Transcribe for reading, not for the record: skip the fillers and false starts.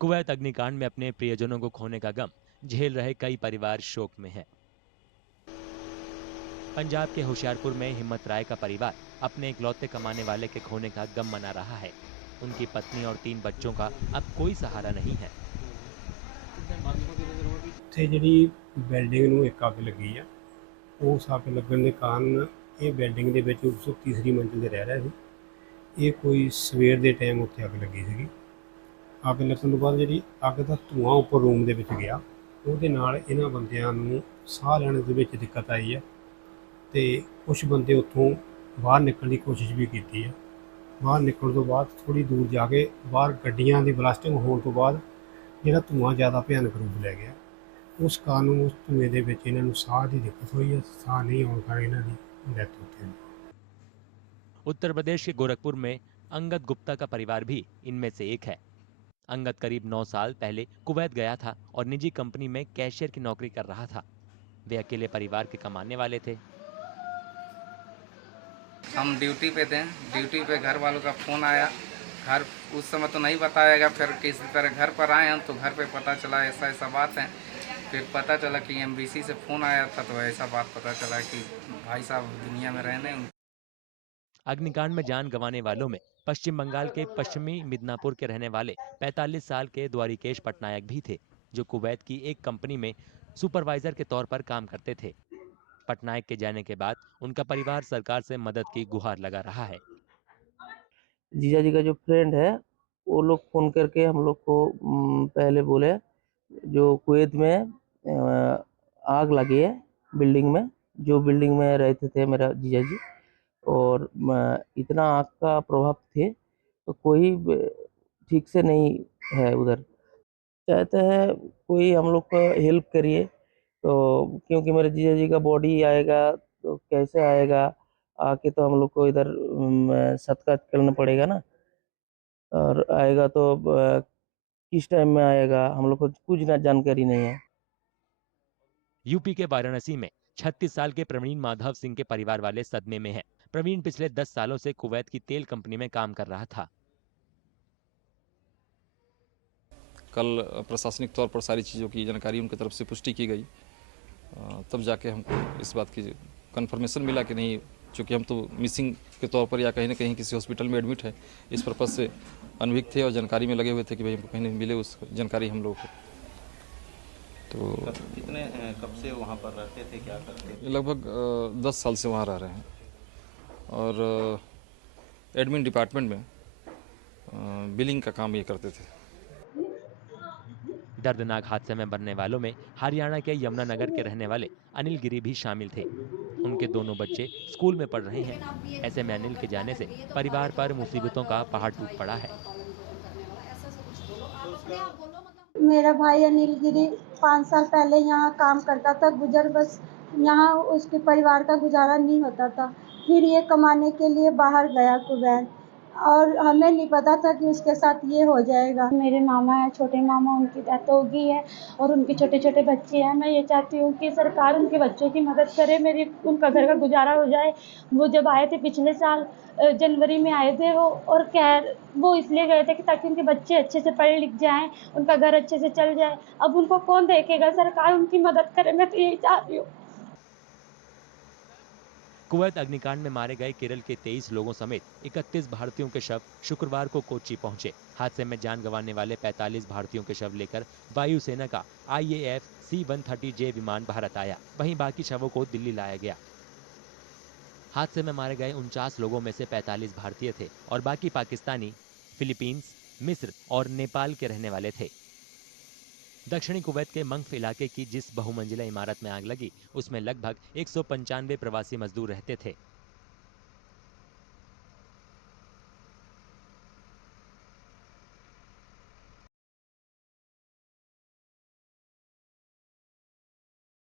Kuwait अग्निकांड में अपने प्रियजनों को खोने का गम झेल रहे कई परिवार शोक में है। पंजाब के होशियारपुर में हिम्मत राय का परिवार अपने इकलौते कमाने वाले के खोने का गम मना रहा है। उनकी पत्नी और 3 बच्चों का अब कोई सहारा नहीं है। ਉੱਥੇ ਜਿਹੜੀ ਬਿਲਡਿੰਗ ਨੂੰ ਇੱਕ ਅੱਗ ਲੱਗੀ ਆ, ਉਸ ਅੱਗ ਲੱਗਣ ਦੇ ਕਾਰਨ ਇਹ ਬਿਲਡਿੰਗ ਦੇ ਵਿੱਚ ਉਸ ਤੀਸਰੀ ਮੰਜ਼ਿਲ 'ਤੇ ਰਹਿ ਰਿਹਾ ਸੀ। ਇਹ ਕੋਈ ਸਵੇਰ ਦੇ ਟਾਈਮ ਉੱਥੇ ਅੱਗ ਲੱਗੀ ਸੀਗੀ। ਅੱਗ ਲੱਗਣ ਤੋਂ ਬਾਅਦ ਜਿਹੜੀ ਅੱਗ ਦਾ ਧੂੰਆਂ ਉੱਪਰ ਰੂਮ ਦੇ ਵਿੱਚ ਗਿਆ, ਉਹਦੇ ਨਾਲ ਇਹਨਾਂ ਬੰਦਿਆਂ ਨੂੰ ਸਾਹ ਲੈਣ ਦੇ ਵਿੱਚ ਦਿੱਕਤ ਆਈ ਹੈ ਅਤੇ ਕੁਛ ਬੰਦੇ ਉੱਥੋਂ ਬਾਹਰ ਨਿਕਲਣ ਦੀ ਕੋਸ਼ਿਸ਼ ਵੀ ਕੀਤੀ ਹੈ। ਬਾਹਰ ਨਿਕਲਣ ਤੋਂ ਬਾਅਦ ਥੋੜ੍ਹੀ ਦੂਰ ਜਾ ਕੇ ਬਾਹਰ ਗੱਡੀਆਂ ਦੀ ਬਲਾਸਟਿੰਗ ਹੋਣ ਤੋਂ ਬਾਅਦ ਜਿਹੜਾ ਧੂੰਆਂ ਜ਼ਿਆਦਾ ਭਿਆਨਕ ਰੂਪ ਲੈ ਗਿਆ। ਉਸ ਕਾਰਨ ਉਸ ਧੂੰਏं ਦੇ ਵਿੱਚ ਇਹਨਾਂ ਨੂੰ ਸਾਹ ਦੀ ਦਿੱਕਤ ਹੋਈ ਹੈ। ਸਾਹ नहीं ਆਉਣ ਕਾਰਨ ਇਹਨਾਂ ਦੀ ਡੈਥ ਹੋ ਗਈ। उत्तर प्रदेश के गोरखपुर में अंगद गुप्ता का परिवार भी इनमें से एक है। अंगद करीब 9 साल पहले कुवैत गया था और निजी कंपनी में कैशियर की नौकरी कर रहा था। वे अकेले परिवार के कमाने वाले थे। हम ड्यूटी पे थे, ड्यूटी पे घर वालों का फ़ोन आया। घर उस समय तो नहीं बताएगा, फिर किसी तरह घर पर आए हम तो घर पे पता चला ऐसा ऐसा बात है। फिर पता चला कि एमबीसी से फ़ोन आया था, तो ऐसा बात पता चला कि भाई साहब दुनिया में रहने। अग्निकांड में जान गंवाने वालों में पश्चिम बंगाल के पश्चिमी मिदनापुर के रहने वाले 45 साल के द्वारिकेश पटनायक भी थे, जो कुवैत की एक कंपनी में सुपरवाइजर के तौर पर काम करते थे। पटनायक के जाने के बाद उनका परिवार सरकार से मदद की गुहार लगा रहा है। जीजा जी का जो फ्रेंड है, वो लोग फ़ोन करके हम लोग को पहले बोले जो कुवैत में आग लगी है बिल्डिंग में, जो बिल्डिंग में रहते थे मेरा जीजा जी, और इतना आग का प्रभाव थे तो कोई ठीक से नहीं है उधर। चाहते हैं कोई हम लोग को हेल्प करिए, तो क्योंकि मेरे जीजा जी का बॉडी आएगा तो कैसे आएगा, आके तो हम लोग को इधर सत्कार करना पड़ेगा ना, और आएगा तो किस टाइम में आएगा हम लोग को कुछ ना जानकारी नहीं है। यूपी के वाराणसी में 36 साल के प्रवीण माधव सिंह के परिवार वाले सदमे में हैं। प्रवीण पिछले 10 सालों से कुवैत की तेल कंपनी में काम कर रहा था। कल प्रशासनिक तौर पर सारी चीज़ों की जानकारी उनकी तरफ से पुष्टि की गई, तब जाके हमको इस बात की कंफर्मेशन मिला कि नहीं, चूँकि हम तो मिसिंग के तौर पर या कहीं ना कहीं किसी हॉस्पिटल में एडमिट है, इस पर्पज़ से अनभिज्ञ थे और जानकारी में लगे हुए थे कि भाई हमको कहीं नहीं मिले उस जानकारी हम लोग को। तो कितने कब से वहाँ पर रहते थे, क्या करते थे? लगभग 10 साल से वहाँ रह रहे हैं और एडमिन डिपार्टमेंट में बिलिंग का काम ये करते थे। दर्दनाक हादसे में मरने वालों में हरियाणा के यमुनानगर के रहने वाले अनिल गिरी भी शामिल थे। उनके दोनों बच्चे स्कूल में पढ़ रहे हैं। ऐसे में अनिल के जाने से परिवार पर मुसीबतों का पहाड़ टूट पड़ा है। मेरा भाई अनिल गिरी 5 साल पहले यहाँ काम करता था, गुजर बस यहाँ उसके परिवार का गुजारा नहीं होता था। फिर ये कमाने के लिए बाहर गया कुवैत, और हमें नहीं पता था कि उसके साथ ये हो जाएगा। मेरे मामा है, छोटे मामा, उनकी डेथ हो गई है और उनके छोटे छोटे बच्चे हैं। मैं ये चाहती हूँ कि सरकार उनके बच्चों की मदद करे, मेरी उनका घर का गुजारा हो जाए। वो जब आए थे पिछले साल जनवरी में आए थे वो, और खैर वो इसलिए गए थे कि ताकि उनके बच्चे अच्छे से पढ़ लिख जाएं, उनका घर अच्छे से चल जाए। अब उनको कौन देखेगा, सरकार उनकी मदद करे, मैं तो यही चाहती हूँ। कुवैत अग्निकांड में मारे गए केरल के 23 लोगों समेत 31 भारतीयों के शव शुक्रवार को कोच्चि पहुंचे। हादसे में जान गंवाने वाले 45 भारतीयों के शव लेकर वायुसेना का IAF C-130J विमान भारत आया। वहीं बाकी शवों को दिल्ली लाया गया। हादसे में मारे गए 49 लोगों में से 45 भारतीय थे और बाकी पाकिस्तानी, फिलीपींस, मिस्र और नेपाल के रहने वाले थे। दक्षिणी कुवैत के मंगफ इलाके की जिस बहुमंजिला इमारत में आग लगी, उसमें लगभग 195 प्रवासी मजदूर रहते थे।